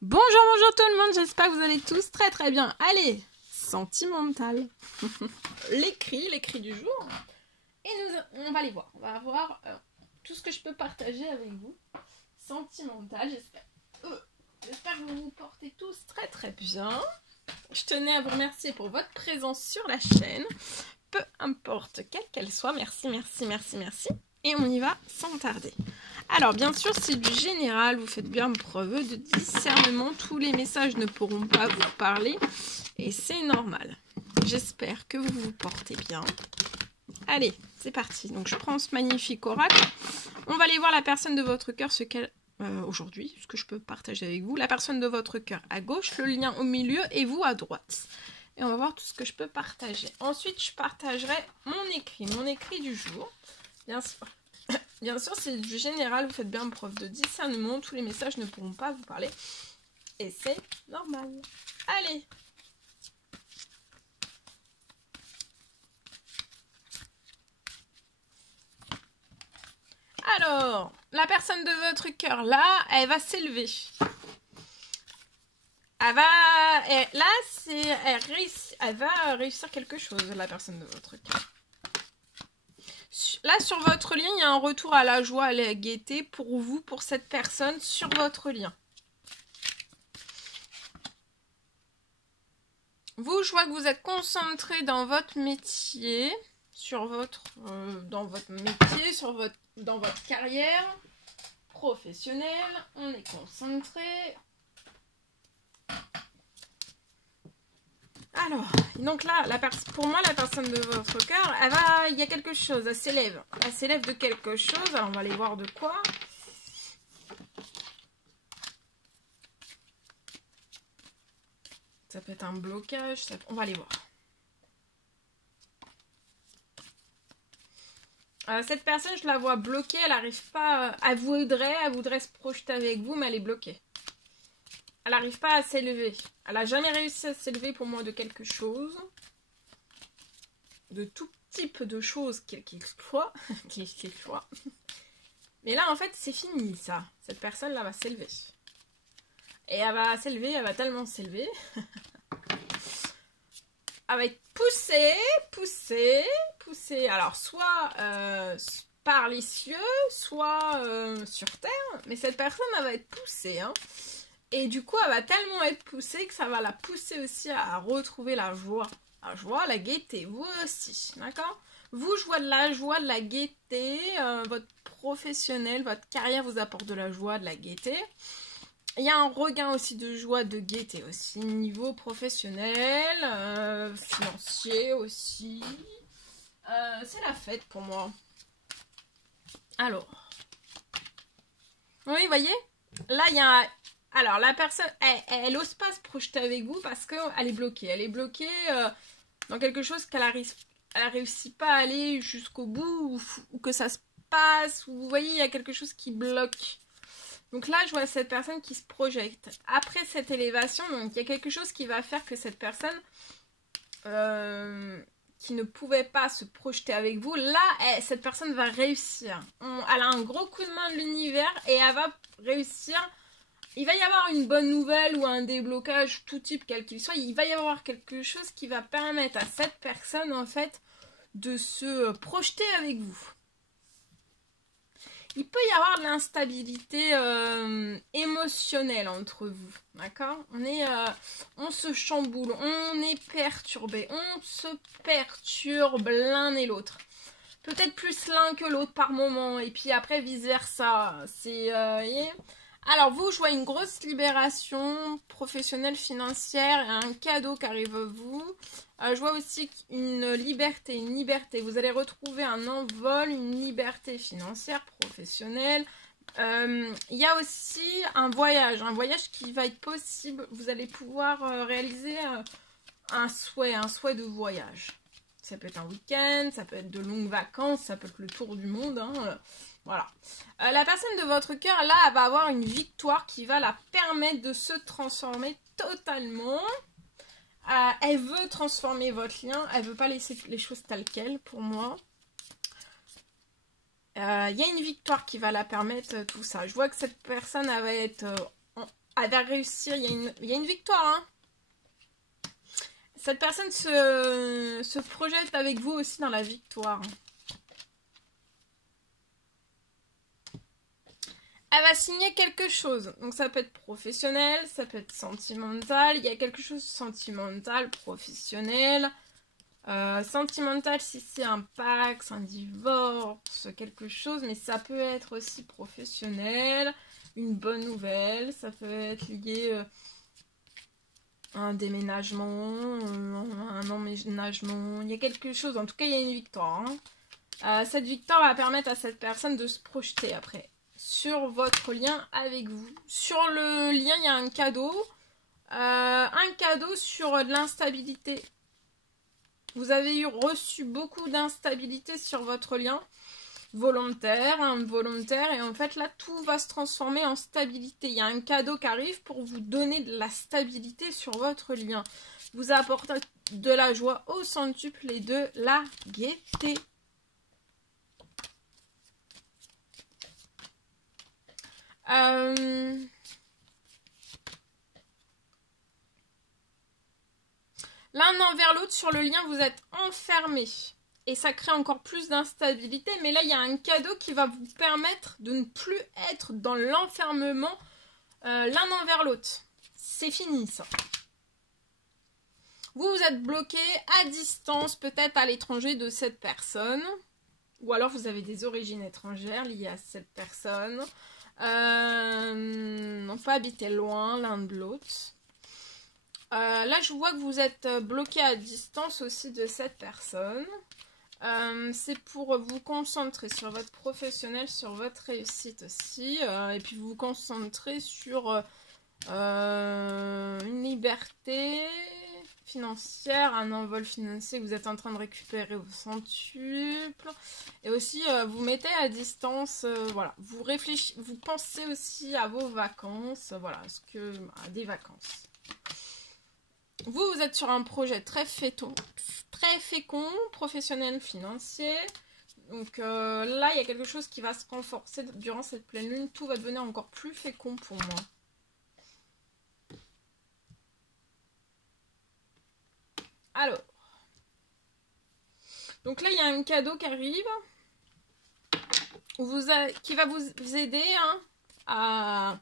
Bonjour, bonjour tout le monde, j'espère que vous allez tous très très bien. Allez, sentimental. l'écrit du jour. Et on va les voir. On va voir tout ce que je peux partager avec vous. Sentimental, j'espère que vous vous portez tous très très bien. Je tenais à vous remercier pour votre présence sur la chaîne. Peu importe quelle qu'elle soit, merci. Et on y va sans tarder. Alors, bien sûr, c'est du général. Vous faites bien preuve de discernement. Tous les messages ne pourront pas vous parler. Et c'est normal. J'espère que vous vous portez bien. Allez, c'est parti. Donc, je prends ce magnifique oracle. On va aller voir la personne de votre cœur, ce qu'elle... aujourd'hui, ce que je peux partager avec vous. La personne de votre cœur à gauche, le lien au milieu et vous à droite. Et on va voir tout ce que je peux partager. Ensuite, je partagerai mon écrit du jour. Bien sûr, c'est du général, vous faites bien preuve de discernement, tous les messages ne pourront pas vous parler. Et c'est normal. Allez! Alors, la personne de votre cœur, là, elle va s'élever. Elle va réussir quelque chose, la personne de votre cœur. Là, sur votre lien, il y a un retour à la joie, à la gaieté pour vous, pour cette personne, sur votre lien. Vous, je vois que vous êtes concentré dans votre métier, dans votre carrière professionnelle. On est concentré. Alors, donc là, pour moi, la personne de votre cœur, il y a quelque chose, elle s'élève. Elle s'élève de quelque chose, alors on va aller voir de quoi. Ça peut être un blocage, on va aller voir. Cette personne, je la vois bloquée, elle n'arrive pas, elle voudrait se projeter avec vous, mais elle est bloquée. Elle n'arrive pas à s'élever. Elle n'a jamais réussi à s'élever pour moi de quelque chose. De tout type de choses qu'il soit. Mais là, en fait, c'est fini, ça. Cette personne-là va s'élever. Et elle va s'élever, elle va tellement s'élever. Elle va être poussée. Alors, soit par les cieux, soit sur terre. Mais cette personne, elle va être poussée, hein. Et du coup, elle va tellement être poussée que ça va la pousser aussi à retrouver la joie. La joie, la gaieté, vous aussi, d'accord? Vous, je vois de la joie, de la gaieté, votre professionnel, votre carrière vous apporte de la joie, de la gaieté. Il y a un regain aussi de joie, de gaieté aussi, niveau professionnel, financier aussi. C'est la fête pour moi. Alors. Oui, vous voyez? Là, il y a... Alors, la personne, elle n'ose pas se projeter avec vous parce qu'elle est bloquée. Elle est bloquée dans quelque chose qu'elle réussit pas à aller jusqu'au bout ou que ça se passe. Ou, vous voyez, il y a quelque chose qui bloque. Donc là, je vois cette personne qui se projette. Après cette élévation, donc il y a quelque chose qui va faire que cette personne qui ne pouvait pas se projeter avec vous, là, cette personne va réussir. Elle a un gros coup de main de l'univers et elle va réussir. Il va y avoir une bonne nouvelle ou un déblocage, tout type, quel qu'il soit. Il va y avoir quelque chose qui va permettre à cette personne, en fait, de se projeter avec vous. Il peut y avoir de l'instabilité émotionnelle entre vous, d'accord? On se chamboule, on est perturbé, on se perturbe l'un et l'autre. Peut-être plus l'un que l'autre par moment, et puis après vice-versa. Alors vous, je vois une grosse libération professionnelle, financière, et un cadeau qui arrive à vous. Je vois aussi une liberté. Vous allez retrouver un envol, une liberté financière, professionnelle. Il y a aussi un voyage qui va être possible. Vous allez pouvoir réaliser un souhait de voyage. Ça peut être un week-end, ça peut être de longues vacances, ça peut être le tour du monde, hein. Voilà. La personne de votre cœur, là, elle va avoir une victoire qui va la permettre de se transformer totalement. Elle veut transformer votre lien. Elle veut pas laisser les choses telles quelles, pour moi. Il y a une victoire qui va la permettre, tout ça. Je vois que cette personne, elle va être elle va réussir, il y a une victoire, hein. Cette personne se projette avec vous aussi dans la victoire. Elle va signer quelque chose. Donc ça peut être professionnel, ça peut être sentimental. Il y a quelque chose de sentimental, professionnel. Sentimental si c'est un Pax, un divorce, quelque chose. Mais ça peut être aussi professionnel, une bonne nouvelle. Ça peut être lié à un déménagement, un emménagement. Il y a quelque chose. En tout cas, il y a une victoire. Hein. Cette victoire va permettre à cette personne de se projeter après sur votre lien avec vous. Sur le lien, il y a un cadeau. Un cadeau sur de l'instabilité. Vous avez reçu beaucoup d'instabilité sur votre lien. Volontaire, involontaire. Et en fait, là, tout va se transformer en stabilité. Il y a un cadeau qui arrive pour vous donner de la stabilité sur votre lien. Vous apporte de la joie au centuple et de la gaieté. L'un envers l'autre, sur le lien, vous êtes enfermés. Et ça crée encore plus d'instabilité. Mais là, il y a un cadeau qui va vous permettre de ne plus être dans l'enfermement l'un envers l'autre. C'est fini, ça. Vous êtes bloqué à distance, peut-être à l'étranger de cette personne. Ou alors, vous avez des origines étrangères liées à cette personne. On peut habiter loin l'un de l'autre. Là, je vois que vous êtes bloqué à distance aussi de cette personne. C'est pour vous concentrer sur votre professionnel, sur votre réussite aussi. Et puis vous concentrer sur une liberté financière, un envol financier. Vous êtes en train de récupérer vos centuples. Et aussi, vous mettez à distance, voilà. Vous réfléchissez, vous pensez aussi à vos vacances. Voilà, à des vacances. Vous êtes sur un projet très fécond, professionnel, financier. Donc là, il y a quelque chose qui va se renforcer durant cette pleine lune. Tout va devenir encore plus fécond pour moi. Alors. Donc là, il y a un cadeau qui arrive. Qui va vous aider à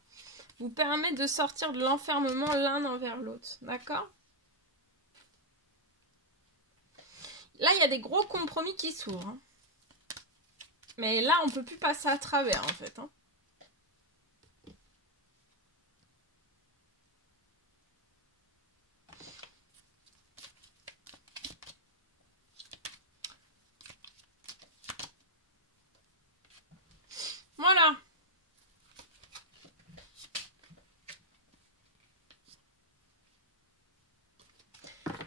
vous permettre de sortir de l'enfermement l'un envers l'autre. D'accord ? Là, il y a des gros compromis qui s'ouvrent. Hein. Mais là, on ne peut plus passer à travers, en fait. Hein. Voilà.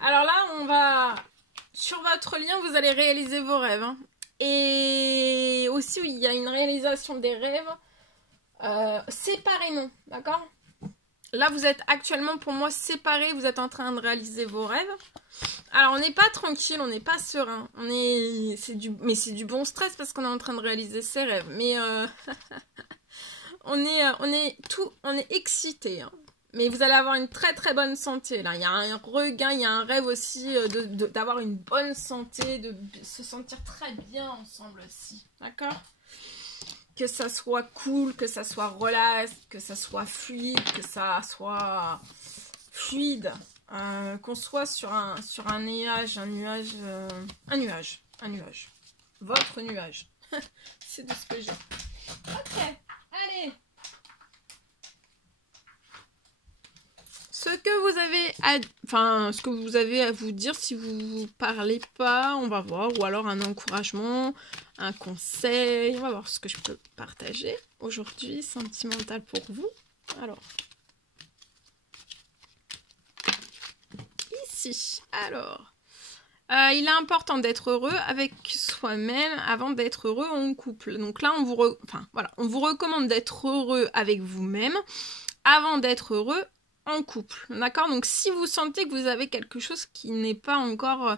Alors là, on va... Sur votre lien, vous allez réaliser vos rêves. Hein. Et aussi, il y a une réalisation des rêves séparément, d'accord ? Là, vous êtes actuellement, pour moi, séparés. Vous êtes en train de réaliser vos rêves. Alors, on n'est pas tranquille, on n'est pas serein. Mais c'est du bon stress parce qu'on est en train de réaliser ses rêves. Mais on est excité. Hein. Mais vous allez avoir une très très bonne santé là. Il y a un regain, il y a un rêve aussi d'avoir une bonne santé, de se sentir très bien ensemble aussi. D'accord ? Que ça soit cool, que ça soit relax, que ça soit fluide, que ça soit fluide. Qu'on soit sur un nuage, un nuage. Votre nuage. C'est de ce que j'ai. Ok, allez. Ce que vous avez à vous dire si vous parlez pas, on va voir. Ou alors un encouragement, un conseil. On va voir ce que je peux partager aujourd'hui, sentimental pour vous. Alors, ici, alors, il est important d'être heureux avec soi-même avant d'être heureux en couple. Donc là, on vous recommande d'être heureux avec vous-même avant d'être heureux en couple, d'accord? Donc si vous sentez que vous avez quelque chose qui n'est pas encore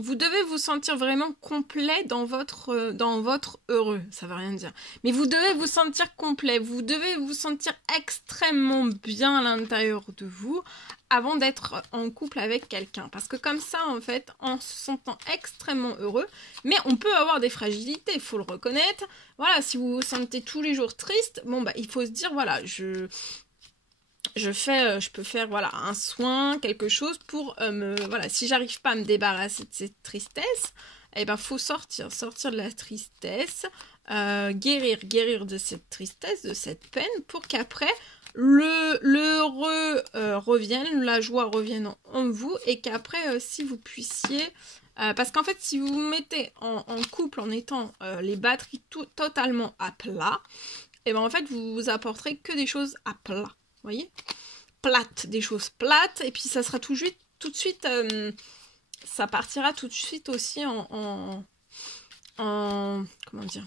vous devez vous sentir vraiment complet dans votre heureux. Ça veut rien dire. Mais vous devez vous sentir complet. Vous devez vous sentir extrêmement bien à l'intérieur de vous avant d'être en couple avec quelqu'un. Parce que comme ça, en fait, en se sentant extrêmement heureux, mais on peut avoir des fragilités, il faut le reconnaître. Voilà, si vous vous sentez tous les jours triste, bon, bah, il faut se dire, voilà, je peux faire, voilà, un soin, quelque chose pour voilà, si j'arrive pas à me débarrasser de cette tristesse, eh ben, faut sortir de la tristesse, guérir de cette tristesse, de cette peine, pour qu'après, l'heureux revienne, la joie revienne en vous, et qu'après, si vous puissiez... parce qu'en fait, si vous vous mettez en couple en étant les batteries totalement à plat, et ben en fait, vous apporterez que des choses à plat. Vous voyez? Plates, des choses plates, et puis ça sera tout de suite, ça partira tout de suite aussi en comment dire,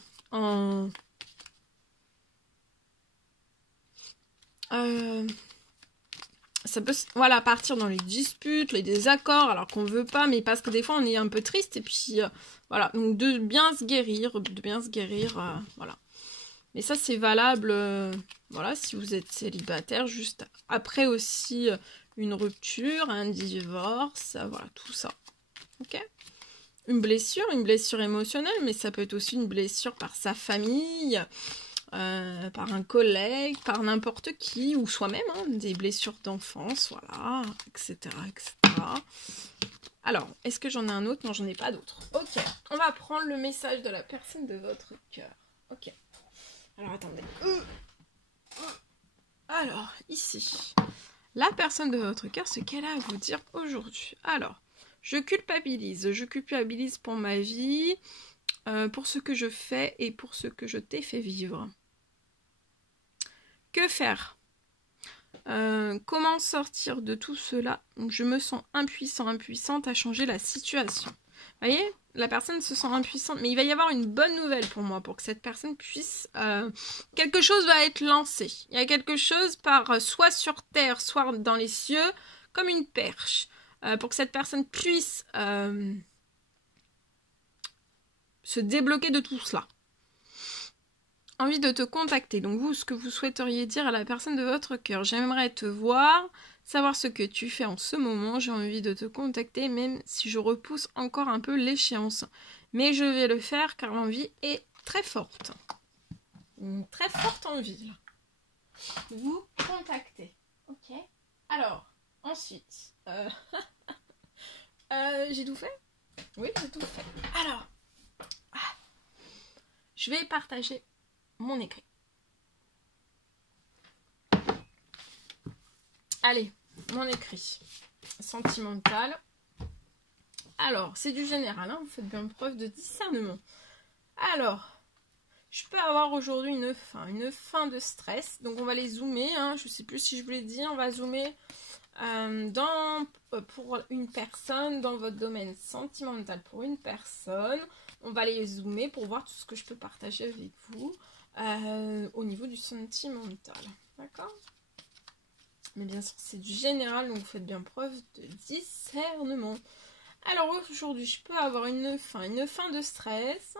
ça peut, voilà, partir dans les disputes, les désaccords, alors qu'on veut pas, mais parce que des fois on est un peu triste, et puis voilà, donc de bien se guérir, voilà. Mais ça c'est valable, voilà, si vous êtes célibataire, juste après aussi une rupture, un divorce, voilà, tout ça. Ok ? Une blessure émotionnelle, mais ça peut être aussi une blessure par sa famille, par un collègue, par n'importe qui, ou soi-même, hein, des blessures d'enfance, voilà, etc., etc. Alors, est-ce que j'en ai un autre? Non, j'en ai pas d'autre. Ok, on va prendre le message de la personne de votre cœur. Ok. Alors, attendez. Alors, ici, la personne de votre cœur, ce qu'elle a à vous dire aujourd'hui. Alors, je culpabilise pour ma vie, pour ce que je fais et pour ce que je t'ai fait vivre. Que faire? Comment sortir de tout cela? Je me sens impuissante à changer la situation. Vous voyez, la personne se sent impuissante, mais il va y avoir une bonne nouvelle pour moi, pour que cette personne puisse... quelque chose va être lancé. Il y a quelque chose soit sur terre, soit dans les cieux, comme une perche, pour que cette personne puisse se débloquer de tout cela. Envie de te contacter. Donc vous, ce que vous souhaiteriez dire à la personne de votre cœur. J'aimerais te voir, savoir ce que tu fais en ce moment. J'ai envie de te contacter, même si je repousse encore un peu l'échéance. Mais je vais le faire car l'envie est très forte. Une très forte envie, là. Vous contacter. Ok. Alors, ensuite. J'ai tout fait? Oui, j'ai tout fait. Alors, je vais partager mon écrit. Allez, mon écrit sentimental. Alors, c'est du général, hein, vous faites bien preuve de discernement. Alors, je peux avoir aujourd'hui une fin de stress. Donc, on va les zoomer. Hein, je ne sais plus si je vous l'ai dit. On va zoomer pour une personne, dans votre domaine sentimental pour une personne. On va les zoomer pour voir tout ce que je peux partager avec vous au niveau du sentimental. D'accord ? Mais bien sûr, c'est du général, donc vous faites bien preuve de discernement. Alors aujourd'hui, je peux avoir une fin de stress.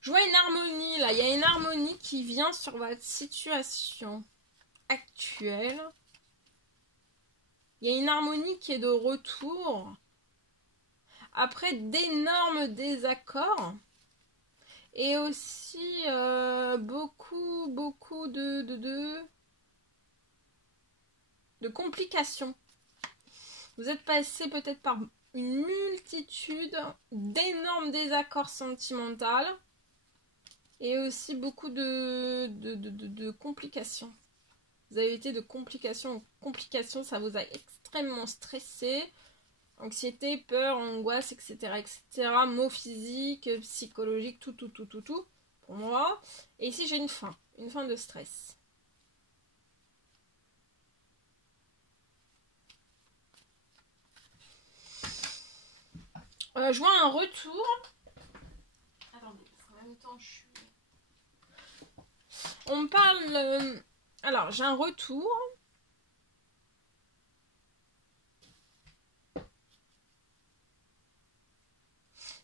Je vois une harmonie là, il y a une harmonie qui vient sur votre situation actuelle. Il y a une harmonie qui est de retour. Après d'énormes désaccords. Et aussi beaucoup de complications. Vous êtes passé peut-être par une multitude d'énormes désaccords sentimentaux. Et aussi beaucoup de complications. Vous avez été de complications en complications, ça vous a extrêmement stressé. Anxiété, peur, angoisse, etc. etc. Maux physiques, psychologiques, tout. Pour moi. Et ici, j'ai une fin de stress. Je vois un retour. Attendez, parce qu'en même temps, on me parle... Alors, j'ai un retour.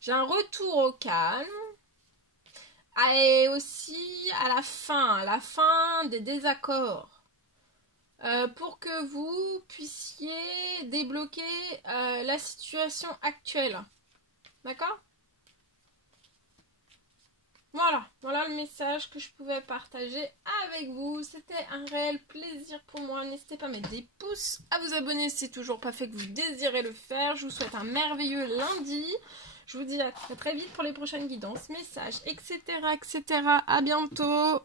J'ai un retour au calme. Et aussi à la fin des désaccords. Pour que vous puissiez débloquer la situation actuelle. D'accord ? Voilà le message que je pouvais partager avec vous. C'était un réel plaisir pour moi. N'hésitez pas à mettre des pouces, à vous abonner si c'est toujours pas fait que vous désirez le faire. Je vous souhaite un merveilleux lundi. Je vous dis à très vite pour les prochaines guidances, messages, etc. À bientôt.